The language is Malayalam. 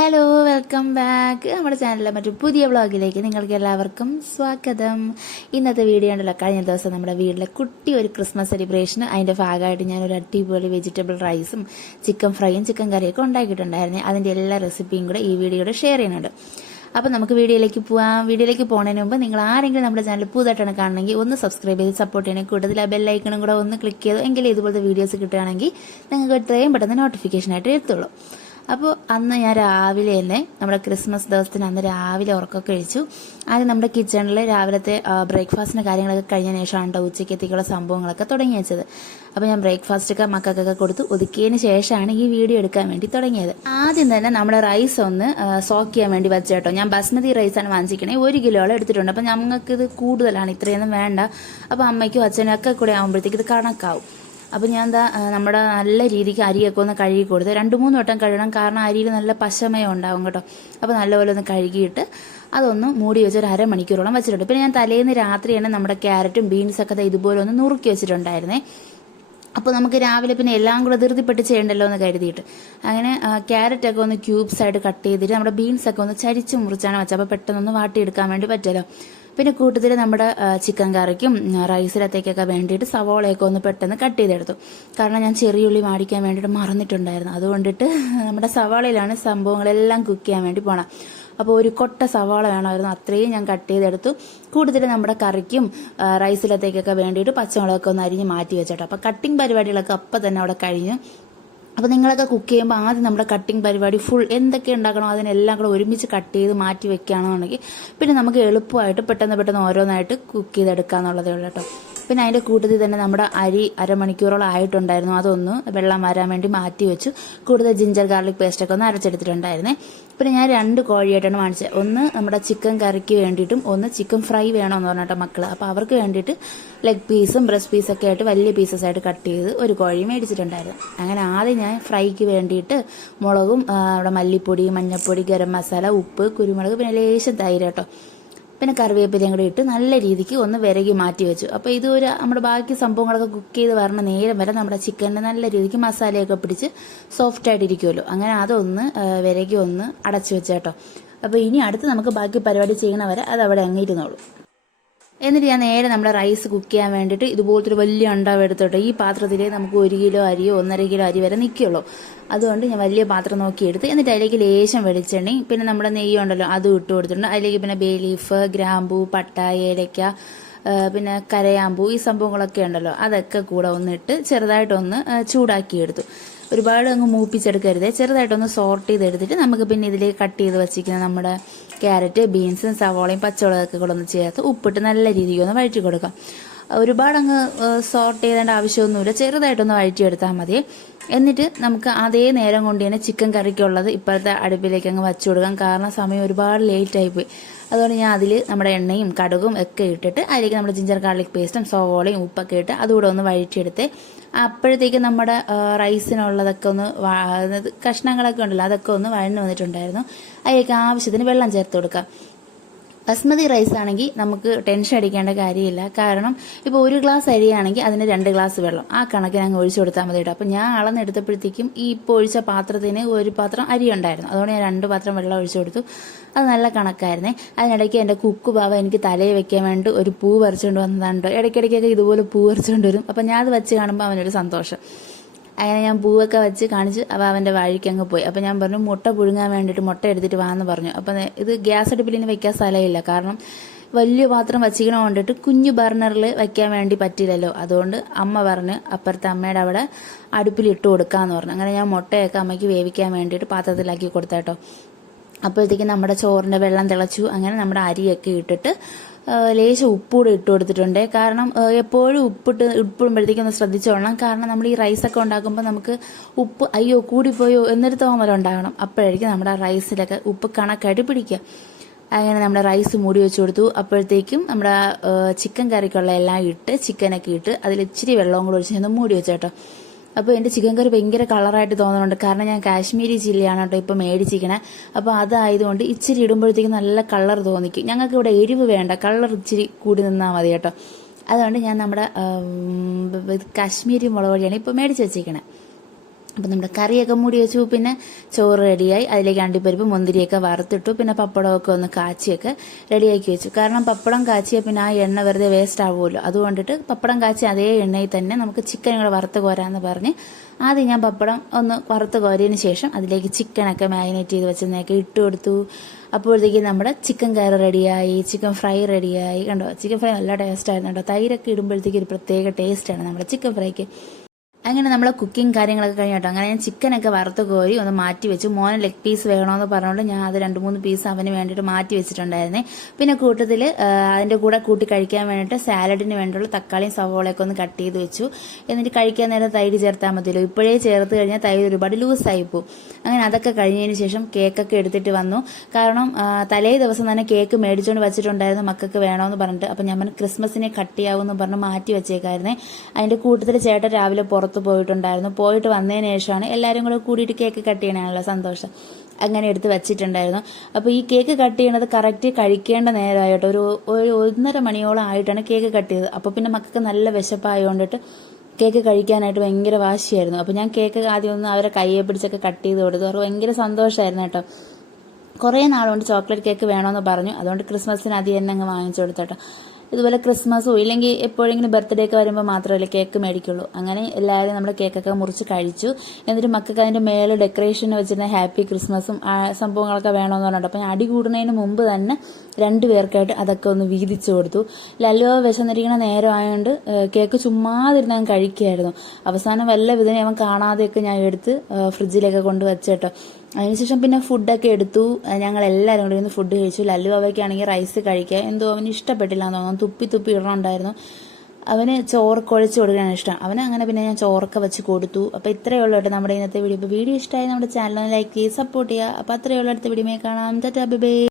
Hello, welcome back. നമ്മുടെ ചാനലിലെ മറ്റൊരു പുതിയ വ്ളോഗിലേക്ക് നിങ്ങൾക്ക് എല്ലാവർക്കും സ്വാഗതം. ഇന്നത്തെ വീഡിയോ ഉണ്ടല്ലോ, കഴിഞ്ഞ ദിവസം നമ്മുടെ വീട്ടിലെ കുട്ടി ഒരു ക്രിസ്മസ് സെലിബ്രേഷൻ, അതിൻ്റെ ഭാഗമായിട്ട് ഞാനൊരു അടിപൊളി വെജിറ്റബിൾ റൈസും ചിക്കൻ ഫ്രൈയും ചിക്കൻ കറിയൊക്കെ ഉണ്ടാക്കിയിട്ടുണ്ടായിരുന്നു. അതിൻ്റെ എല്ലാ റെസിപ്പിയും കൂടെ ഈ വീഡിയോയുടെ ഷെയർ ചെയ്യുന്നുണ്ട്. അപ്പോൾ നമുക്ക് വീഡിയോയിലേക്ക് പോകാം. വീഡിയോയിലേക്ക് പോകുന്നതിന് മുമ്പ് നിങ്ങൾ ആരെങ്കിലും നമ്മുടെ ചാനൽ പുതുതായിട്ടാണ് കാണണമെങ്കിൽ ഒന്ന് സബ്സ്ക്രൈബ് ചെയ്ത് സപ്പോർട്ട് ചെയ്യണേ. കൂടുതൽ ആ ബെല്ലൈക്കണും കൂടെ ഒന്ന് ക്ലിക്ക് ചെയ്തു എങ്കിലും ഇതുപോലത്തെ വീഡിയോസ് കിട്ടുകയാണെങ്കിൽ നിങ്ങൾക്ക് എത്രയും പെട്ടെന്ന് നോട്ടിഫിക്കേഷനായിട്ട് എത്തുള്ളൂ. അപ്പോൾ അന്ന് ഞാൻ രാവിലെ തന്നെ നമ്മുടെ ക്രിസ്മസ് ദിവസത്തിന് അന്ന് രാവിലെ ഉറക്കമൊക്കെ കഴിച്ചു. ആദ്യം നമ്മുടെ കിച്ചണിൽ രാവിലത്തെ ബ്രേക്ക്ഫാസ്റ്റിൻ്റെ കാര്യങ്ങളൊക്കെ കഴിഞ്ഞ ശേഷമാണ് ഉച്ചയ്ക്കെത്തിക്കുള്ള സംഭവങ്ങളൊക്കെ തുടങ്ങി വെച്ചത്. അപ്പോൾ ഞാൻ ബ്രേക്ക്ഫാസ്റ്റൊക്കെ മക്കൾക്കൊക്കെ കൊടുത്ത് ഒതുക്കിയതിന് ശേഷമാണ് ഈ വീഡിയോ എടുക്കാൻ വേണ്ടി തുടങ്ങിയത്. ആദ്യം തന്നെ നമ്മുടെ റൈസ് ഒന്ന് സോക്ക് ചെയ്യാൻ വേണ്ടി വെച്ചേട്ടോ. ഞാൻ ബസ്മതി റൈസാണ് വാങ്ങിച്ചിരിക്കണേ, 1 കിലോളം എടുത്തിട്ടുണ്ട്. അപ്പോൾ ഞങ്ങൾക്കിത് കൂടുതലാണ്, ഇത്രയൊന്നും വേണ്ട. അപ്പോൾ അമ്മയ്ക്കും അച്ഛനും ഒക്കെ കൂടെ ആകുമ്പോഴത്തേക്ക് ഇത് കണക്കാവും. അപ്പോൾ ഞാൻ നമ്മുടെ നല്ല രീതിക്ക് അരിയൊക്കെ ഒന്ന് കഴുകി കൊടുത്ത് 2-3 വട്ടം കഴുകണം, കാരണം അരിയിൽ നല്ല പശമയം ഉണ്ടാവും കേട്ടോ. അപ്പോൾ നല്ലപോലെ ഒന്ന് കഴുകിയിട്ട് അതൊന്ന് മൂടി വെച്ച് ഒരു അരമണിക്കൂറോളം വെച്ചിട്ടുണ്ട്. പിന്നെ ഞാൻ തലേന്ന് രാത്രിയാണ് നമ്മുടെ ക്യാരറ്റും ബീൻസൊക്കെ ഇതുപോലെ ഒന്ന് നുറുക്കി വെച്ചിട്ടുണ്ടായിരുന്നേ. അപ്പോൾ നമുക്ക് രാവിലെ പിന്നെ എല്ലാം കൂടെ ധൃതിപ്പെട്ട് ചെയ്യണ്ടല്ലോ എന്ന് കരുതിയിട്ട് അങ്ങനെ ക്യാരറ്റൊക്കെ ഒന്ന് ക്യൂബ്സ് ആയിട്ട് കട്ട് ചെയ്തിട്ട് നമ്മുടെ ബീൻസൊക്കെ ഒന്ന് ചരിച്ച് മുറിച്ചാണ് വെച്ചത്. അപ്പോൾ പെട്ടെന്നൊന്ന് വാട്ടിയെടുക്കാൻ വേണ്ടി പറ്റുമല്ലോ. പിന്നെ കൂട്ടത്തിൽ നമ്മുടെ ചിക്കൻ കറിക്കും റൈസിലത്തേക്കൊക്കെ വേണ്ടിയിട്ട് സവോളയൊക്കെ ഒന്ന് പെട്ടെന്ന് കട്ട് ചെയ്തെടുത്തു. കാരണം ഞാൻ ചെറിയുള്ളി മാടിക്കാൻ വേണ്ടിയിട്ട് മറന്നിട്ടുണ്ടായിരുന്നു. അതുകൊണ്ടിട്ട് നമ്മുടെ സവാളയിലാണ് സംഭവങ്ങളെല്ലാം കുക്ക് ചെയ്യാൻ വേണ്ടി പോകണം. അപ്പോൾ ഒരു കൊട്ട സവാള വേണമായിരുന്നു, അത്രയും ഞാൻ കട്ട് ചെയ്തെടുത്തു. കൂടുതൽ നമ്മുടെ കറിക്കും റൈസിലത്തേക്കൊക്കെ വേണ്ടിയിട്ട് പച്ചമുളകൊക്കെ ഒന്ന് അരിഞ്ഞ് മാറ്റി വെച്ചിട്ടോ. അപ്പോൾ കട്ടിങ് പരിപാടികളൊക്കെ അപ്പം തന്നെ അവിടെ കഴിഞ്ഞു. അപ്പോൾ നിങ്ങളൊക്കെ കുക്ക് ചെയ്യുമ്പോൾ ആദ്യം നമ്മുടെ കട്ടിങ് പരിപാടി ഫുൾ എന്തൊക്കെ ഉണ്ടാക്കണോ അതിനെല്ലാം കൂടെ ഒരുമിച്ച് കട്ട് ചെയ്ത് മാറ്റി വെക്കുകയാണെന്നുണ്ടെങ്കിൽ പിന്നെ നമുക്ക് എളുപ്പമായിട്ട് പെട്ടെന്ന് ഓരോന്നായിട്ട് കുക്ക് ചെയ്തെടുക്കാന്നുള്ളതേ ഉള്ളൂ കേട്ടോ. പിന്നെ അതിൻ്റെ കൂട്ടത്തിൽ തന്നെ നമ്മുടെ അരി അരമണിക്കൂറോളം ആയിട്ടുണ്ടായിരുന്നു, അതൊന്ന് വെള്ളം വരാൻ വേണ്ടി മാറ്റി വെച്ചു. കൂടുതൽ ജിഞ്ചർ ഗാർലിക് പേസ്റ്റൊക്കെ ഒന്ന് അരച്ചെടുത്തിട്ടുണ്ടായിരുന്നേ. പിന്നെ ഞാൻ 2 കോഴിയായിട്ടാണ് വാങ്ങിച്ചത്. ഒന്ന് നമ്മുടെ ചിക്കൻ കറിക്ക് വേണ്ടിയിട്ടും ഒന്ന് ചിക്കൻ ഫ്രൈ വേണമെന്ന് പറഞ്ഞിട്ട് മക്കൾ. അപ്പോൾ അവർക്ക് വേണ്ടിയിട്ട് ലെഗ് പീസും ബ്രസ്റ്റ് പീസൊക്കെ ആയിട്ട് വലിയ പീസസ് ആയിട്ട് കട്ട് ചെയ്ത് ഒരു കോഴി മേടിച്ചിട്ടുണ്ടായിരുന്നു. അങ്ങനെ ആദ്യം ഞാൻ ഫ്രൈക്ക് വേണ്ടിയിട്ട് മുളകും നമ്മുടെ മല്ലിപ്പൊടി, മഞ്ഞൾപ്പൊടി, ഗരം മസാല, ഉപ്പ്, കുരുമുളക്, പിന്നെ ലേശം തൈര് കേട്ടോ, പിന്നെ കറിവേപ്പിലയും കൂടി ഇട്ട് നല്ല രീതിക്ക് ഒന്ന് വിരകി മാറ്റി വെച്ചു. അപ്പോൾ ഇതൊരു നമ്മുടെ ബാക്കി സംഭവങ്ങളൊക്കെ കുക്ക് ചെയ്ത് വരണ നേരം വരെ നമ്മുടെ ചിക്കനിന് നല്ല രീതിക്ക് മസാലയൊക്കെ പിടിച്ച് സോഫ്റ്റ് ആയിട്ടിരിക്കുമല്ലോ. അങ്ങനെ അതൊന്ന് വിരകി ഒന്ന് അടച്ചു വെച്ചേട്ടോ. അപ്പോൾ ഇനി അടുത്ത് നമുക്ക് ബാക്കി പരിപാടി ചെയ്യണവരെ അത് അവിടെ അങ്ങിരുന്നോളൂ. എന്നിട്ട് ഞാൻ നേരെ നമ്മുടെ റൈസ് കുക്ക് ചെയ്യാൻ വേണ്ടിയിട്ട് ഇതുപോലത്തെ ഒരു വലിയ അണ്ടാവ് എടുത്തോട്ടെ. ഈ പാത്രത്തിലേ നമുക്ക് 1 കിലോ അരിയോ 1.5 കിലോ അരി വരെ നിൽക്കുള്ളൂ. അതുകൊണ്ട് ഞാൻ വലിയ പാത്രം നോക്കിയെടുത്ത് എന്നിട്ട് അതിലേക്ക് ലേശം വെളിച്ചെണ്ണയും പിന്നെ നമ്മുടെ നെയ്യ് ഉണ്ടല്ലോ അതും ഇട്ട് കൊടുത്തിട്ടുണ്ട്. അതിലേക്ക് പിന്നെ ബേ ലീഫ്, ഗ്രാമ്പൂ, പട്ട, ഏലക്ക, പിന്നെ കരയാമ്പൂ, ഈ സംഭവങ്ങളൊക്കെ ഉണ്ടല്ലോ അതൊക്കെ കൂടെ ഒന്നിട്ട് ചെറുതായിട്ടൊന്ന് ചൂടാക്കിയെടുത്തു. ഒരുപാട് അങ്ങ് മൂപ്പിച്ചെടുക്കരുത്, ചെറുതായിട്ടൊന്ന് സോർട്ട് ചെയ്തെടുത്തിട്ട് നമുക്ക് പിന്നെ ഇതിലേക്ക് കട്ട് ചെയ്ത് വെച്ചിരിക്കുന്ന നമ്മുടെ ക്യാരറ്റ്, ബീൻസും സവോളയും പച്ചമുളകൊക്കെ കൂടെ ഒന്ന് ചേർത്ത് ഉപ്പിട്ട് നല്ല രീതിക്ക് ഒന്ന് വഴറ്റി കൊടുക്കാം. ഒരുപാട് അങ്ങ് സോർട്ട് ചെയ്തേണ്ട ആവശ്യമൊന്നുമില്ല, ചെറുതായിട്ടൊന്ന് വഴറ്റിയെടുത്താൽ മതി. എന്നിട്ട് നമുക്ക് അതേ നേരം കൊണ്ട് തന്നെ ചിക്കൻ കറിക്കുള്ളത് ഇപ്പോഴത്തെ അടുപ്പിലേക്ക് അങ്ങ് വച്ചു കൊടുക്കാം, കാരണം സമയം ഒരുപാട് ലേറ്റായിപ്പോയി. അതുകൊണ്ട് ഞാൻ അതിൽ നമ്മുടെ എണ്ണയും കടുകും ഒക്കെ ഇട്ടിട്ട് അതിലേക്ക് നമ്മുടെ ജിഞ്ചർ ഗാർലിക് പേസ്റ്റും സവോളയും ഉപ്പൊക്കെ ഇട്ട് അതുകൂടെ ഒന്ന് വഴറ്റിയെടുത്ത് അപ്പോഴത്തേക്ക് നമ്മുടെ റൈസിനുള്ളതൊക്കെ ഒന്ന് കഷ്ണങ്ങളൊക്കെ ഉണ്ടല്ലോ അതൊക്കെ ഒന്ന് വഴന്നു വന്നിട്ടുണ്ടായിരുന്നു. അതിലേക്ക് ആവശ്യത്തിന് വെള്ളം ചേർത്ത് കൊടുക്കാം. ബസ്മതി റൈസ് ആണെങ്കിൽ നമുക്ക് ടെൻഷൻ അടിക്കേണ്ട കാര്യമില്ല, കാരണം ഇപ്പോൾ 1 ഗ്ലാസ് അരിയാണെങ്കിൽ അതിന് 2 ഗ്ലാസ് വെള്ളം ആ കണക്കിന് അങ്ങ് ഒഴിച്ചു കൊടുത്താൽ മതി കേട്ടോ. അപ്പോൾ ഞാൻ അളന്നെടുത്തപ്പോഴത്തേക്കും ഈ ഇപ്പോൾ ഒഴിച്ച പാത്രത്തിന് 1 പാത്രം അരി ഉണ്ടായിരുന്നു, അതുകൊണ്ട് ഞാൻ 2 പാത്രം വെള്ളം ഒഴിച്ചു കൊടുത്തു. അത് നല്ല കണക്കായിരുന്നേ. അതിനിടയ്ക്ക് എൻ്റെ കുക്ക് ബാവ എനിക്ക് തലയിൽ വെക്കാൻ വേണ്ടി ഒരു പൂ പറിച്ചുകൊണ്ട് വന്നതാണ്ടോ. ഇടയ്ക്കിടയ്ക്കൊക്കെ ഇതുപോലെ പൂ പറിച്ചുകൊണ്ട് വരും. അപ്പം ഞാൻ അത് വെച്ച് കാണുമ്പോൾ അവനൊരു സന്തോഷം. അങ്ങനെ ഞാൻ പൂവൊക്കെ വെച്ച് കാണിച്ച് അപ്പോൾ അവൻ്റെ വഴിക്ക് അങ്ങ് പോയി. അപ്പോൾ ഞാൻ പറഞ്ഞു മുട്ട പുഴുങ്ങാൻ വേണ്ടിയിട്ട് മുട്ട എടുത്തിട്ട് വാന്ന് പറഞ്ഞു. അപ്പം ഇത് ഗ്യാസ് അടുപ്പിൽ നിന്ന് വെക്കാൻ സ്ഥലമില്ല, കാരണം വലിയ പാത്രം വച്ചിക്കണ കൊണ്ടിട്ട് കുഞ്ഞു ബർണറിൽ വയ്ക്കാൻ വേണ്ടി പറ്റില്ലല്ലോ. അതുകൊണ്ട് അമ്മ പറഞ്ഞ് അപ്പുറത്തെ അമ്മയുടെ അവിടെ അടുപ്പിൽ ഇട്ട് കൊടുക്കാമെന്ന് പറഞ്ഞു. അങ്ങനെ ഞാൻ മുട്ടയൊക്കെ അമ്മയ്ക്ക് വേവിക്കാൻ വേണ്ടിയിട്ട് പാത്രത്തിലാക്കി കൊടുത്തേട്ടോ. അപ്പോഴത്തേക്കും നമ്മുടെ ചോറിൻ്റെ വെള്ളം തിളച്ചു. അങ്ങനെ നമ്മുടെ അരിയൊക്കെ ഇട്ടിട്ട് ലേശം ഉപ്പൂടെ ഇട്ട് കൊടുത്തിട്ടുണ്ട്. കാരണം എപ്പോഴും ഉപ്പിടുമ്പോഴത്തേക്കും ഒന്ന് ശ്രദ്ധിച്ചോളണം, കാരണം നമ്മൾ ഈ റൈസൊക്കെ ഉണ്ടാക്കുമ്പോൾ നമുക്ക് ഉപ്പ് അയ്യോ കൂടിപ്പോയോ എന്നൊരു തോന്നലുണ്ടാകണം. അപ്പോഴായിരിക്കും നമ്മുടെ റൈസിലൊക്കെ ഉപ്പ് കണക്കായിട്ട് പിടിക്കുക. അങ്ങനെ നമ്മുടെ റൈസ് മൂടി വെച്ച് കൊടുത്തു. അപ്പോഴത്തേക്കും നമ്മുടെ ചിക്കൻ കറിക്കുള്ള എല്ലാം ഇട്ട് ചിക്കനൊക്കെ ഇട്ട് അതിൽ ഇച്ചിരി വെള്ളവും കൂടെ ഒഴിച്ച് മൂടി വെച്ചേട്ടോ. അപ്പോൾ എൻ്റെ ചിക്കൻ കറി ഭയങ്കര കളറായിട്ട് തോന്നുന്നുണ്ട്, കാരണം ഞാൻ കാശ്മീരി ചില്ലിയാണ് കേട്ടോ ഇപ്പോൾ മേടിച്ചിരിക്കണേ. അപ്പോൾ അതായതുകൊണ്ട് ഇച്ചിരി ഇടുമ്പോഴത്തേക്കും നല്ല കളർ തോന്നിക്കും. ഞങ്ങൾക്ക് ഇവിടെ എരിവ് വേണ്ട, കളർ ഇച്ചിരി കൂടി നിന്നാൽ മതി കേട്ടോ. അതുകൊണ്ട് ഞാൻ നമ്മുടെ കാശ്മീരി മുളക് പൊടിയാണ് ഇപ്പോൾ മേടിച്ച് വെച്ചിരിക്കണേ. അപ്പം നമ്മുടെ കറിയൊക്കെ മൂടി വെച്ചു. പിന്നെ ചോറ് റെഡിയായി. അതിലേക്ക് അണ്ടിപ്പരിപ്പ് മുന്തിരിയൊക്കെ വറുത്തിട്ടു. പിന്നെ പപ്പടമൊക്കെ ഒന്ന് കാച്ചിയൊക്കെ റെഡിയാക്കി വെച്ചു. കാരണം പപ്പടം കാച്ചിയാൽ പിന്നെ ആ എണ്ണ വെറുതെ വേസ്റ്റ് ആവുമല്ലോ. അതുകൊണ്ടിട്ട് പപ്പടം കാച്ചി അതേ എണ്ണയിൽ തന്നെ നമുക്ക് ചിക്കൻ കൂടെ വറുത്ത് കോരാമെന്ന് പറഞ്ഞ് ആദ്യം ഞാൻ പപ്പടം ഒന്ന് വറുത്ത് കോരിയതിന് ശേഷം അതിലേക്ക് ചിക്കനൊക്കെ മാരിനേറ്റ് ചെയ്ത് വെച്ചതിനൊക്കെ ഇട്ട് കൊടുത്തു. അപ്പോഴത്തേക്കും നമ്മുടെ ചിക്കൻ കറി റെഡിയായി, ചിക്കൻ ഫ്രൈ റെഡിയായി. കണ്ടോ, ചിക്കൻ ഫ്രൈ നല്ല ടേസ്റ്റായിരുന്നു കേട്ടോ. തൈരൊക്കെ ഇടുമ്പോഴത്തേക്ക് ഒരു പ്രത്യേക ടേസ്റ്റാണ് നമ്മുടെ ചിക്കൻ ഫ്രൈക്ക്. അങ്ങനെ നമ്മളെ കുക്കിംഗ് കാര്യങ്ങളൊക്കെ കഴിഞ്ഞു കേട്ടോ. അങ്ങനെ ഞാൻ ചിക്കനൊക്കെ വറുത്ത് കോരി ഒന്ന് മാറ്റി വെച്ചു. മോനെ ലെഗ് പീസ് വേണമെന്ന് പറഞ്ഞുകൊണ്ട് ഞാൻ അത് 2-3 പീസ് അവന് വേണ്ടിയിട്ട് മാറ്റി വെച്ചിട്ടുണ്ടായിരുന്നേ. പിന്നെ കൂട്ടത്തിൽ അതിൻ്റെ കൂടെ കൂട്ടി കഴിക്കാൻ വേണ്ടിയിട്ട് സാലഡിന് വേണ്ടിയുള്ള തക്കാളിയും സവോളയൊക്കെ ഒന്ന് കട്ട് ചെയ്ത് വെച്ചു. എന്നിട്ട് കഴിക്കാൻ നേരം തൈര് ചേർത്താൽ മതിയല്ലോ. ഇപ്പോഴേ ചേർത്ത് കഴിഞ്ഞാൽ തൈര് ഒരുപാട് ലൂസായി പോകും. അങ്ങനെ അതൊക്കെ കഴിഞ്ഞതിന് ശേഷം കേക്കൊക്കെ എടുത്തിട്ട് വന്നു. കാരണം തലേ ദിവസം തന്നെ കേക്ക് മേടിച്ചുകൊണ്ട് വെച്ചിട്ടുണ്ടായിരുന്നു മക്കൾക്ക് വേണമെന്ന് പറഞ്ഞിട്ട്. അപ്പം ഞാൻ ക്രിസ്മസിനെ കട്ട് ചെയ്യാവുമെന്ന് പറഞ്ഞ് മാറ്റി വെച്ചേക്കായിരുന്നേ. അതിൻ്റെ കൂട്ടത്തിൽ ചേട്ടൻ രാവിലെ പുറത്ത് പോയിട്ടുണ്ടായിരുന്നു. പോയിട്ട് വന്നതിന് ശേഷമാണ് എല്ലാവരും കൂടെ കൂടിയിട്ട് കേക്ക് കട്ട് ചെയ്യണമല്ലോ സന്തോഷം. അങ്ങനെ എടുത്ത് വെച്ചിട്ടുണ്ടായിരുന്നു. അപ്പോൾ ഈ കേക്ക് കട്ട് ചെയ്യണത് കറക്റ്റ് കഴിക്കേണ്ട നേരമായിട്ട് ഒരു 1:30 മണിയോളം ആയിട്ടാണ് കേക്ക് കട്ട് ചെയ്തത്. അപ്പോൾ പിന്നെ മക്കൾക്ക് നല്ല വിശപ്പായതുകൊണ്ടിട്ട് കേക്ക് കഴിക്കാനായിട്ട് ഭയങ്കര വാശിയായിരുന്നു. അപ്പോൾ ഞാൻ കേക്ക് ആദ്യം ഒന്ന് അവരെ കയ്യെ പിടിച്ചൊക്കെ കട്ട് ചെയ്ത് കൊടുത്തു. അവർ ഭയങ്കര സന്തോഷമായിരുന്നു കേട്ടോ. കുറേ നാളുകൊണ്ട് ചോക്ലേറ്റ് കേക്ക് വേണമെന്ന് പറഞ്ഞു. അതുകൊണ്ട് ക്രിസ്മസിന് ആദ്യം തന്നെ അങ്ങ് വാങ്ങിച്ചു കൊടുത്തോട്ടോ. ഇതുപോലെ ക്രിസ്മസോ ഇല്ലെങ്കിൽ എപ്പോഴെങ്കിലും ബർത്ത്ഡേ ഒക്കെ വരുമ്പോൾ മാത്രമല്ലേ കേക്ക് മേടിക്കുള്ളൂ. അങ്ങനെ എല്ലാവരും നമ്മൾ കേക്കൊക്കെ മുറിച്ച് കഴിച്ചു. എന്നിട്ട് മക്കൾക്ക് അതിൻ്റെ മേലെ ഡെക്കറേഷൻ വെച്ചിരുന്ന ഹാപ്പി ക്രിസ്മസും സംഭവങ്ങളൊക്കെ വേണമെന്ന് പറഞ്ഞിട്ട് അപ്പം അടി കൂടുന്നതിന് മുമ്പ് തന്നെ 2 പേർക്കായിട്ട് അതൊക്കെ ഒന്ന് വീതിച്ചു കൊടുത്തു. ലല്ലോ വിശന്നിരിക്കുന്ന നേരമായതുകൊണ്ട് കേക്ക് ചുമ്മാതിരുന്ന് ഞാൻ കഴിക്കുകയായിരുന്നു. അവസാനം വല്ല വിധനെ അവൻ കാണാതെയൊക്കെ ഞാൻ എടുത്ത് ഫ്രിഡ്ജിലൊക്കെ കൊണ്ട് വെച്ചേട്ടോ. അതിനുശേഷം പിന്നെ ഫുഡൊക്കെ എടുത്തു. ഞങ്ങൾ എല്ലാവരും കൂടി ഇരുന്ന് ഫുഡ് കഴിച്ചു. ലല്ലു അവയ്ക്കാണെങ്കിൽ റൈസ് കഴിക്കുക എന്തോ അവന് ഇഷ്ടപ്പെട്ടില്ല എന്ന് തോന്നുന്നു. തുപ്പി ഇടണുണ്ടായിരുന്നു. അവന് ചോറ് കുഴച്ച് കൊടുക്കാനാണ് ഇഷ്ടം. അവന് അങ്ങനെ പിന്നെ ഞാൻ ചോറൊക്കെ വെച്ച് കൊടുത്തു. അപ്പോൾ ഇത്രയേ ഉള്ളൂ കേട്ടോ നമ്മുടെ ഇന്നത്തെ വീഡിയോ. അപ്പോൾ വീഡിയോ ഇഷ്ടമായി നമ്മുടെ ചാനൽ ലൈക്ക് ചെയ്ത് സപ്പോർട്ട് ചെയ്യുക. അപ്പോൾ അത്രയേ ഉള്ളൂ. അടുത്ത വീഡിയോ കാണാം. Tata bye bye.